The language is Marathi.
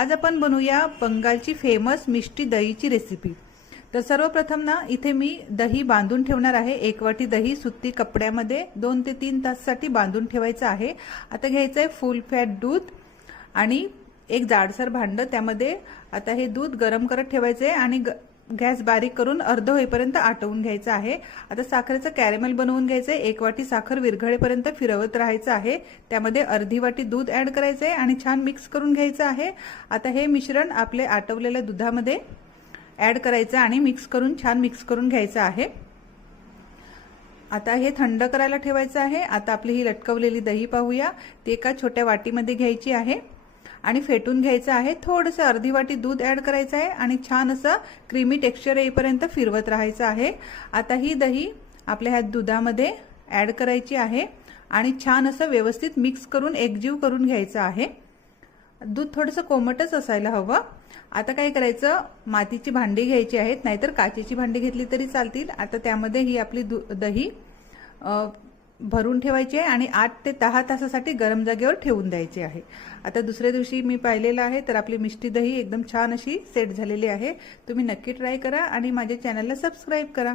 आज आपण बनवूया बंगालची फेमस मिष्टी दहीची रेसिपी। तर सर्वप्रथम ना इथे मी दही बांधून ठेवणार आहे। 1 वाटी दही सुती कपड्यामध्ये 2 ते 3 तासासाठी बांधून ठेवायचं आहे। आता घ्यायचं आहे फुल फॅट दूध आणि एक जाडसर भांड, त्यामध्ये आता हे दूध गरम करत ठेवायचे आणि गॅस बारीक करून अर्ध होईपर्यंत आटवून घ्यायचं आहे। आता साखरेचं कॅरेमल बनवून घ्यायचं आहे। 1 वाटी साखर विरघळेपर्यंत फिरवत राहायचं आहे। त्यामध्ये अर्धी वाटी दूध ऍड करायचं आहे आणि छान मिक्स करून घ्यायचं आहे। आता हे मिश्रण आपले आटवलेल्या दुधामध्ये ऍड करायचं आणि छान मिक्स करून घ्यायचं आहे। आता हे थंड करायला ठेवायचं आहे। आता आपली ही लटकवलेली दही पाहूया, ती एका छोट्या वाटीमध्ये घ्यायची आहे आणि फेटून घ्यायचं आहे। थोडंसं अर्धी वाटी दूध ऍड करायचं आहे आणि छान असं क्रीमी टेक्स्चर येईपर्यंत फिरवत राहायचं आहे। आता ही दही आपल्या ह्या दुधामध्ये ऍड करायची आहे आणि छान असं व्यवस्थित मिक्स करून एकजीव करून घ्यायचं आहे। दूध थोडंसं कोमटच असायला हवं। आता काय करायचं, मातीची भांडी घ्यायची आहेत, नाहीतर काचेची भांडी घेतली तरी चालतील। आता त्यामध्ये ही आपली दही भरून ठेवायची आहे आणि 8 ते 10 तासासाठी गरम जागेवर ठेवून द्यायची आहे। आता दुसऱ्या दिवशी मी पाहिलेलं आहे, तर आपली मिष्टी दही एकदम छान अशी सेट झालेली आहे। तुम्ही नक्की ट्राय करा आणि माझ्या चॅनलला सबस्क्राइब करा।